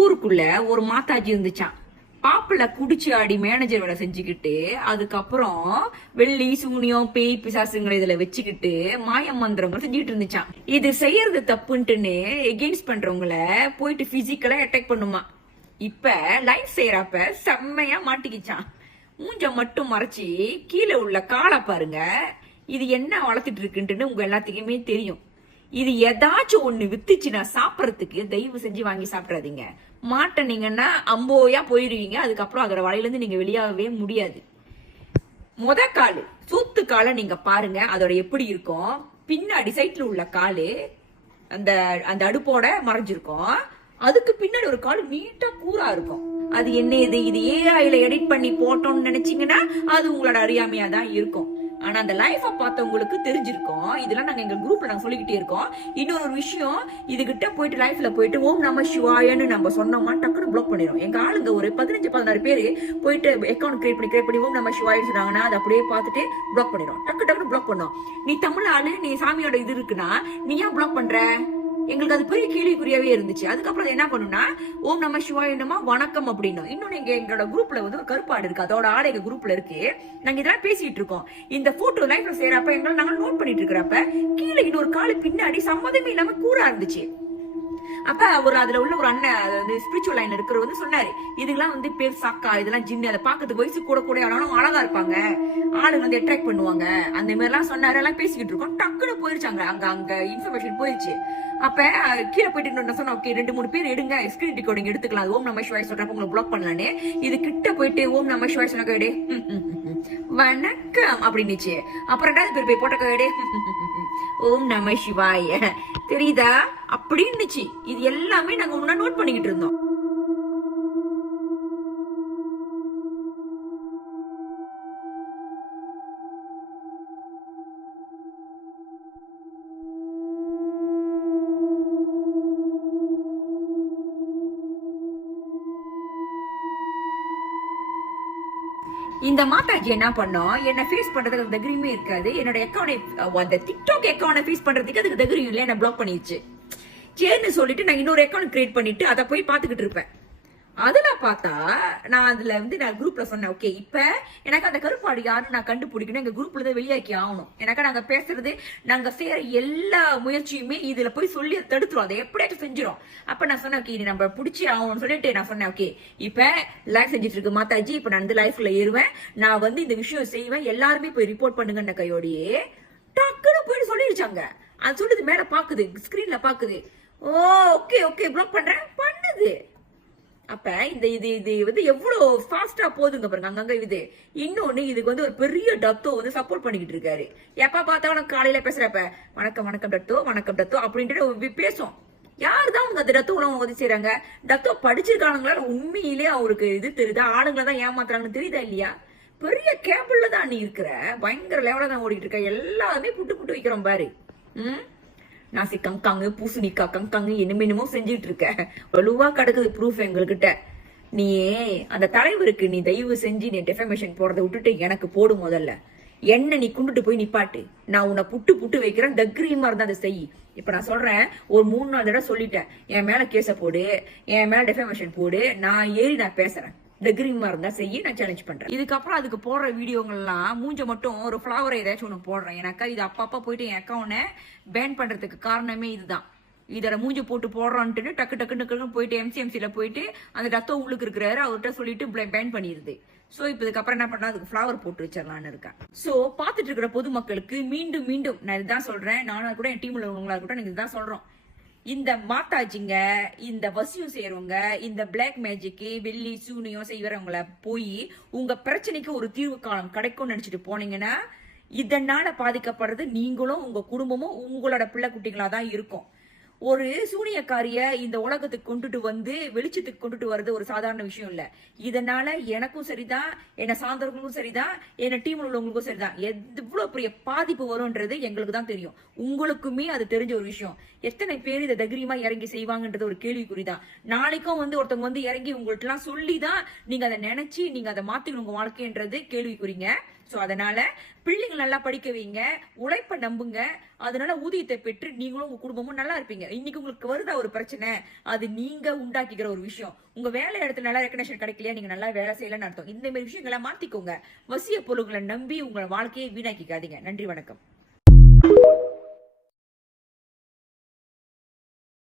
ஊருக்குள்ள ஒரு மாதாஜி இருந்துச்சான். பாப்புல குடிச்சு ஆடி மேனேஜர் வேலை செஞ்சுக்கிட்டு, அதுக்கப்புறம் வெள்ளி சூனியம் பேய் பிசாசுங்களை இதுல வச்சுக்கிட்டு மாயம் மந்திரங்கள் செஞ்சுக்கிட்டு இருந்துச்சான். இது செய்யறது தப்புன்ட்டுன்னு எகெயின்ஸ்ட் பண்றவங்கள போயிட்டு பிசிக்கலா அட்டாக் பண்ணுமா. இப்ப லைஃப் செய்யறப்ப செம்மையா மாட்டிக்கிச்சான். மூஞ்ச மட்டும் மறைச்சி கீழே உள்ள காலை பாருங்க. இது என்ன வளர்த்துட்டு இருக்குன்ட்டுன்னு உங்க எல்லாத்துக்குமே தெரியும். இது ஏதாச்சும் ஒண்ணு வித்துச்சுன்னா சாப்பிடறதுக்கு தயவு செஞ்சு வாங்கி சாப்பிடாதீங்க. மாட்டனீங்கன்னா அம்போயா போயிருவீங்க. அதுக்கப்புறம் அதோட வலையில இருந்து நீங்க வெளியாகவே முடியாது. காலு சூத்து காலை நீங்க பாருங்க, அதோட எப்படி இருக்கும். பின்னாடி சைட்ல உள்ள காலு அந்த அந்த அடுப்போட மறைஞ்சிருக்கும். அதுக்கு பின்னாடி ஒரு காலு நீட்டா கூரா இருக்கும். அது என்ன இது ஏஐல எடிட் பண்ணி போட்டோம்னு நினைச்சீங்கன்னா அது உங்களோட அறியாமையா தான் இருக்கும். ஆனா அந்த லைஃப பார்த்தவங்களுக்கு தெரிஞ்சிருக்கும். இதெல்லாம் நாங்க எங்க குரூப்ல நாங்க சொல்லிக்கிட்டே இருக்கோம். இன்னொரு விஷயம், இதுகிட்ட போயிட்டு லைஃப்ல போயிட்டு ஓம் நம சிவாயன்னு நம்ம சொன்னோமா டக்குனு பிளாக் பண்ணிடும். எங்க ஆளுங்க ஒரு 15-16 பேரு போயிட்டு அக்கௌண்ட் கிரியேட் பண்ணி ஓம் நம சிவாயன்னு சொன்னாங்கன்னா அதை அப்படியே பார்த்துட்டு பிளாக் பண்ணிடும். டக்குனு பிளாக் பண்ணும். நீ தமிழ் ஆளு, நீ சாமியோட இது இருக்குன்னா நீ ஏன் பிளாக் பண்ற? எங்களுக்கு அது பெரிய கேள்விக்குறியாவே இருந்துச்சு. அதுக்கப்புறம் என்ன பண்ணுனா ஓம் நம சிவாயமா வணக்கம் அப்படின்னும். இன்னொன்னு எங்களோட குரூப்ல வந்து ஒரு கருப்பாடு இருக்கு, அதோட ஆடை எங்க குரூப்ல இருக்கு. நாங்க இதெல்லாம் பேசிட்டு இருக்கோம். இந்த போட்டோ லைஃப்ல செய்யறப்ப எங்களை நாங்க நோட் பண்ணிட்டு இருக்கிறப்ப கீழே இன்னொரு காலு பின்னாடி சம்மதமே இல்லாம கூரா இருந்துச்சு. அப்ப அதுல உள்ள ஒரு அண்ணன் ஸ்பிரிச்சுவல் லைன் இருக்கிற வந்து சொன்னாரு, இதுக்கெல்லாம் வந்து பேர் சாக்கா, இதெல்லாம் ஜின்னு, அதை பாக்கிறதுக்கு வயசு கூட ஆனாலும் அழகா இருப்பாங்க, ஆளுங்க வந்து அட்ராக்ட் பண்ணுவாங்க, அந்த மாதிரி எல்லாம் சொன்னாரு. எல்லாம் பேசிக்கிட்டு இருக்கோம். டக்குன்னு போயிருச்சாங்க, அங்க இன்ஃபர்மேஷன் போயிருச்சு. அப்ப கீழே போயிட்டு சொன்னா ஓகே 2-3 பேர் எடுங்க, ஸ்கிரீன் ரெக்கார்டிங் எடுத்துக்கலாம். ஓம் நம சிவாய் சொல்றப்ப உங்களை பிளாக் பண்ணலான்னு இது கிட்ட போயிட்டு ஓம் நம சிவாய் சொன்ன கைடே வணக்கம் அப்படின்னுச்சு. அப்புறம் 2வது பேர் போய் போட்ட கைடே ஓம் நம சிவாய தெரியுதா அப்படின்னுச்சு. இது எல்லாமே நாங்க முன்னாடி நோட் பண்ணிக்கிட்டு இருந்தோம். இந்த மாதாஜி என்ன பண்ணோம், என்ன ஃபேஸ் பண்றதுக்கு தகுதியுமே இருக்காது. என்னோட அக்கௌண்ட் அந்த டிக்டாக் அக்கௌண்ட் ஃபேஸ் பண்றதுக்கு அதுக்கு தகுதியும் இல்லை. என்ன பிளாக் பண்ணிடுச்சு. சரின்னு சொல்லிட்டு நான் இன்னொரு அக்கௌண்ட் கிரியேட் பண்ணிட்டு அதை போய் பாத்துக்கிட்டு இருப்பேன். அதுல பார்த்தா நான் அதுல வந்து நான் குரூப்ல சொன்னேன், ஓகே இப்ப எனக்கு அந்த கருப்பாடு யாருன்னு நான் கண்டுபிடிக்கணும், எங்க குரூப்ல தான் வெளியாக்கி ஆகணும். எனக்கு நாங்க பேசுறது நாங்க செய்யற எல்லா முயற்சியுமே இதுல போய் சொல்லி தடுத்துரும், அதை எப்படியாச்சும் செஞ்சிடும். அப்ப நான் சொன்னேன், ஓகே இது நம்ம பிடிச்சி ஆகணும்னு சொல்லிட்டு நான் சொன்னேன், ஓகே இப்ப லைஃப் செஞ்சுட்டு இருக்கு மாதாஜி, இப்ப நான் வந்து லைஃப்ல ஏறுவேன், நான் வந்து இந்த விஷயம் செய்வேன், எல்லாருமே போய் ரிப்போர்ட் பண்ணுங்கன்ற கையோடையே டக்குன்னு போயிட்டு சொல்லிடுச்சாங்க. அது சொல்லுது மேல பாக்குது, ஸ்கிரீன்ல பாக்குது. ஓகே பிளாக் பண்றேன் பண்ணுது. அப்ப இந்த இது வந்து எவ்வளவு ஃபாஸ்டா போகுதுங்க பாருங்க அங்கங்க. இது இன்னொன்னு, இதுக்கு வந்து ஒரு பெரிய டத்தோ வந்து சப்போர்ட் பண்ணிக்கிட்டு இருக்காரு. எப்ப பார்த்தாலும் காலையில பேசுறப்ப வணக்கம் டத்தோ அப்படின்ட்டு பேசும். யாருதான் அவங்க அந்த டத்தோ உதவி செய்யறாங்க? டத்தோ படிச்சிருக்கானுங்களா உண்மையிலேயே அவருக்கு இது தெரியுதா? ஆளுங்களை தான் ஏமாத்துறாங்கன்னு தெரியுதா இல்லையா? பெரிய கேபிள்ல தான் நீ இருக்கிற, பயங்கர லெவல தான் ஓடிட்டு இருக்க. எல்லாமே புட்டு வைக்கிறோம் பாரு. நாசி கங்காங்கு பூசணிக்கா கங்காங்கு என்னமோ செஞ்சுட்டு இருக்க. வலுவா கிடக்குது ப்ரூஃப் எங்ககிட்ட. நீ அந்த தலைவருக்கு நீ தயவு செஞ்சு நீ டெஃபமேஷன் போறதை விட்டுட்டு எனக்கு போடு. முதல்ல என்ன நீ குண்டுட்டு போய் நிப்பாட்டு. நான் உன்னை புட்டு வைக்கிறேன். தக்ரீமா இருந்தா அதை செய். இப்ப நான் சொல்றேன், ஒரு 3-4 தடவை சொல்லிட்டேன், என் மேல கேஸ போடு, என் மேல டெஃபமேஷன் போடு, நான் ஏறி நான் பேசுறேன். தக்ரீமா இருந்தா செய்ய நான் சேலஞ்ச் பண்றேன். இதுக்கப்புறம் அதுக்கு போடுற வீடியோங்கள்லாம் மூஞ்ச மட்டும் ஒரு ஃபிளவர் ஏதாச்சும் ஒண்ணு போடுறேன். எனக்கா இது அப்பப்பா போயிட்டு என் அக்கௌண்ட பேன் பண்றதுக்கு காரணமே இதுதான். இதோட மூஞ்ச போட்டு போடுறான்ட்டு டக்குன்னு போயிட்டு எம்சிஎம்சில போயிட்டு அந்த டத்தோ உள்ளுக்கு இருக்கிறாரு, அவர்கிட்ட சொல்லிட்டு பேன் பண்ணிடுது. சோ இப்ப இதுக்கப்புறம் என்ன பண்ணா அதுக்கு ஃபிளவர் போட்டு வச்சிடலான்னு இருக்கேன். சோ பாத்துட்டு இருக்கிற பொதுமக்களுக்கு மீண்டும் நான் இதுதான் சொல்றேன். நானும் கூட என் டீம்ல உள்ளவங்களா இருக்கட்டும், நீங்க இதுதான் சொல்றோம். இந்த மாதாஜிங்க, இந்த வசியம் செய்யறவங்க, இந்த பிளாக் மேஜிக் வெள்ளி சூனியம் செய்யறவங்கள போய் உங்க பிரச்சனைக்கு ஒரு தீர்வு காலம் கிடைக்கும்னு நினைச்சிட்டு போனீங்கன்னா இதனால பாதிக்கப்படுறது நீங்களும் உங்க குடும்பமும் உங்களோட பிள்ளை குட்டிகளா தான் இருக்கும். ஒரு சூனியக்காரிய இந்த உலகத்துக்கு கொண்டுட்டு வந்து வெளிச்சத்துக்கு கொண்டுட்டு வர்றது ஒரு சாதாரண விஷயம் இல்ல. இதனால எனக்கும் சரிதான், என்ன சார்ந்தவர்களுக்கும் சரிதான், என்ன டீம்ல உள்ளவங்களுக்கும் சரிதான், எவ்வளவு பெரிய பாதிப்பு வரும்ன்றது எங்களுக்கு தான் தெரியும். உங்களுக்குமே அது தெரிஞ்ச ஒரு விஷயம். எத்தனை பேர் இதை தைரியமா இறங்கி செய்வாங்கன்றது ஒரு கேள்விக்குறிதான். நாளைக்கும் வந்து ஒருத்தவங்க வந்து இறங்கி உங்கள்ட்ட எல்லாம் சொல்லிதான் நீங்க அதை நினைச்சு நீங்க அதை மாத்திக்கணும் உங்க வாழ்க்கைன்றது கேள்விக்குறிங்க. சோ அதனால பிள்ளைங்க நல்லா படிக்க வைங்க, உழைப்ப நம்புங்க, அதனால ஊதியத்தை பெற்று நீங்களும் உங்க குடும்பமும் நல்லா இருப்பீங்க. இன்னைக்கு உங்களுக்கு வருதா ஒரு பிரச்சனை, அது நீங்க உண்டாக்கிக்கிற ஒரு விஷயம். உங்க வேலை இடத்துல நல்லா ரெக்கக்னேஷன் கிடைக்கலையா, நீங்க நல்லா வேலை செய்யலன்னு அர்த்தம். இந்த மாதிரி விஷயங்களை மாத்திக்கோங்க. வசிய பொருள்களை நம்பி உங்க வாழ்க்கையை வீணாக்கிக்காதீங்க. நன்றி, வணக்கம்.